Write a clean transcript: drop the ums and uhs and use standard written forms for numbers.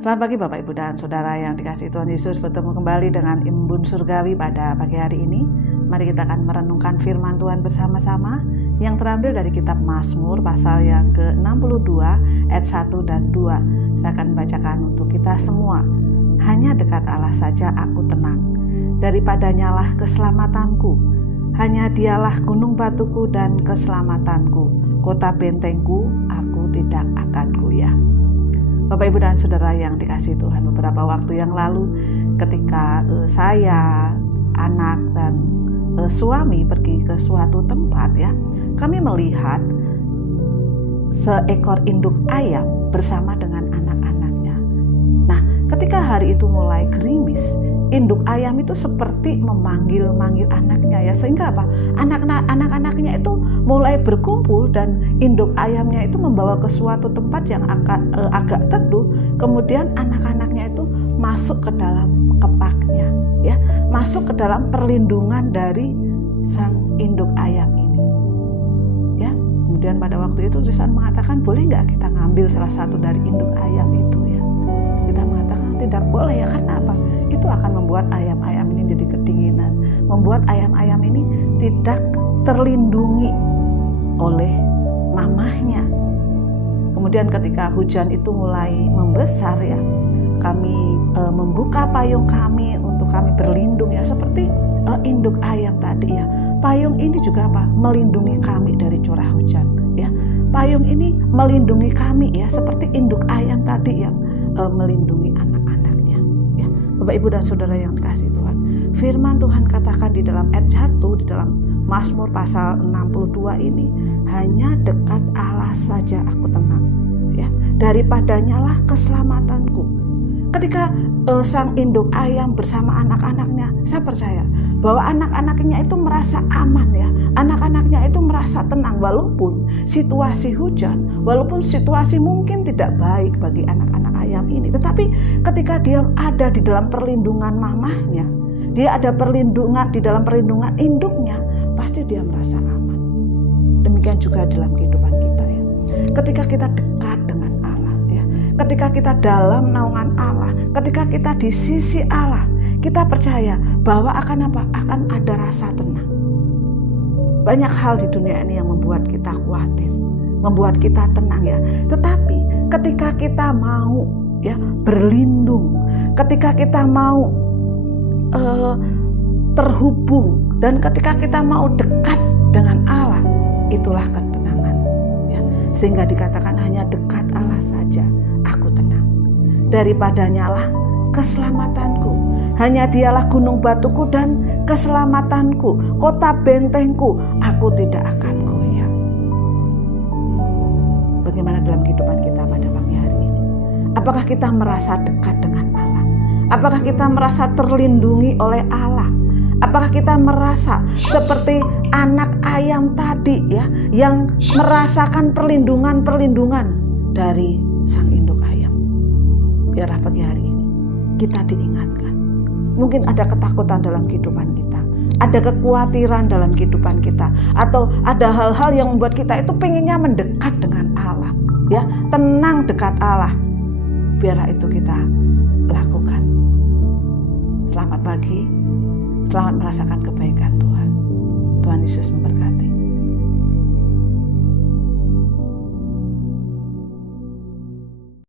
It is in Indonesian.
Selamat pagi Bapak Ibu dan Saudara yang dikasihi Tuhan Yesus. Bertemu kembali dengan Imbun Surgawi pada pagi hari ini. Mari kita akan merenungkan firman Tuhan bersama-sama yang terambil dari kitab Mazmur pasal yang ke-62 ayat 1 dan 2. Saya akan membacakan untuk kita semua. Hanya dekat Allah saja aku tenang, daripadanyalah keselamatanku. Hanya dialah gunung batuku dan keselamatanku, kota bentengku, aku tidak akan goyah. Bapak Ibu dan Saudara yang dikasihi Tuhan, beberapa waktu yang lalu ketika saya, anak dan suami pergi ke suatu tempat ya, kami melihat seekor induk ayam bersama dengan anak-anaknya. Nah, ketika hari itu mulai gerimis, induk ayam itu seperti memanggil-manggil anaknya ya, sehingga apa? Anak-anaknya itu mulai berkumpul dan induk ayamnya itu membawa ke suatu tempat yang agak teduh. Kemudian anak-anaknya itu masuk ke dalam kepaknya ya, masuk ke dalam perlindungan dari sang induk ayam ini ya. Kemudian pada waktu itu Tuhan mengatakan, boleh nggak kita ngambil salah satu dari induk ayam itu ya? Kita mengatakan tidak boleh ya, karena apa? Itu akan membuat ayam-ayam ini jadi kedinginan, membuat ayam-ayam ini tidak terlindungi oleh mamahnya. Kemudian ketika hujan itu mulai membesar ya, kami membuka payung kami untuk kami berlindung ya, seperti induk ayam tadi ya. Payung ini juga apa? Melindungi kami dari curah hujan ya. Payung ini melindungi kami ya, seperti induk ayam tadi yang melindungi anak-anaknya ya. Bapak Ibu dan Saudara yang dikasihi Tuhan, firman Tuhan katakan di dalam ayat 1 di dalam Mazmur pasal 62 ini, hanya dekat Allah saja aku tenang ya, daripadanyalah keselamatanku. Ketika sang induk ayam bersama anak-anaknya, saya percaya bahwa anak-anaknya itu merasa aman ya. Anak-anaknya itu merasa tenang walaupun situasi hujan, walaupun situasi mungkin tidak baik bagi anak-anak ayam ini. Tetapi ketika dia ada di dalam perlindungan mamahnya, dia ada perlindungan di dalam perlindungan induknya, pasti dia merasa aman. Demikian juga dalam kehidupan kita ya. Ketika kita dekat dengan Allah ya, ketika kita dalam naungan Allah, ketika kita di sisi Allah, kita percaya bahwa akan apa? Akan ada rasa tenang. Banyak hal di dunia ini yang membuat kita khawatir, membuat kita tenang ya. Tetapi ketika kita mau ya berlindung, ketika kita mau terhubung, dan ketika kita mau dekat dengan Allah, itulah ketenangan ya. Sehingga dikatakan hanya dekat Allah saja aku tenang, daripadanyalah keselamatanku. Hanya dialah gunung batuku dan keselamatanku, kota bentengku, aku tidak akan goyah. Bagaimana dalam kehidupan kita pada pagi hari ini? Apakah kita merasa dekat dengan Allah? Apakah kita merasa terlindungi oleh Allah? Apakah kita merasa seperti anak ayam tadi ya, yang merasakan perlindungan dari sang induk ayam? Biarlah pagi hari ini kita diingatkan. Mungkin ada ketakutan dalam kehidupan kita, ada kekhawatiran dalam kehidupan kita, atau ada hal-hal yang membuat kita itu pengennya mendekat dengan Allah ya, tenang dekat Allah. Biarlah itu kita lakukan. Selamat pagi, selamat merasakan kebaikan Tuhan. Tuhan Yesus memberkati.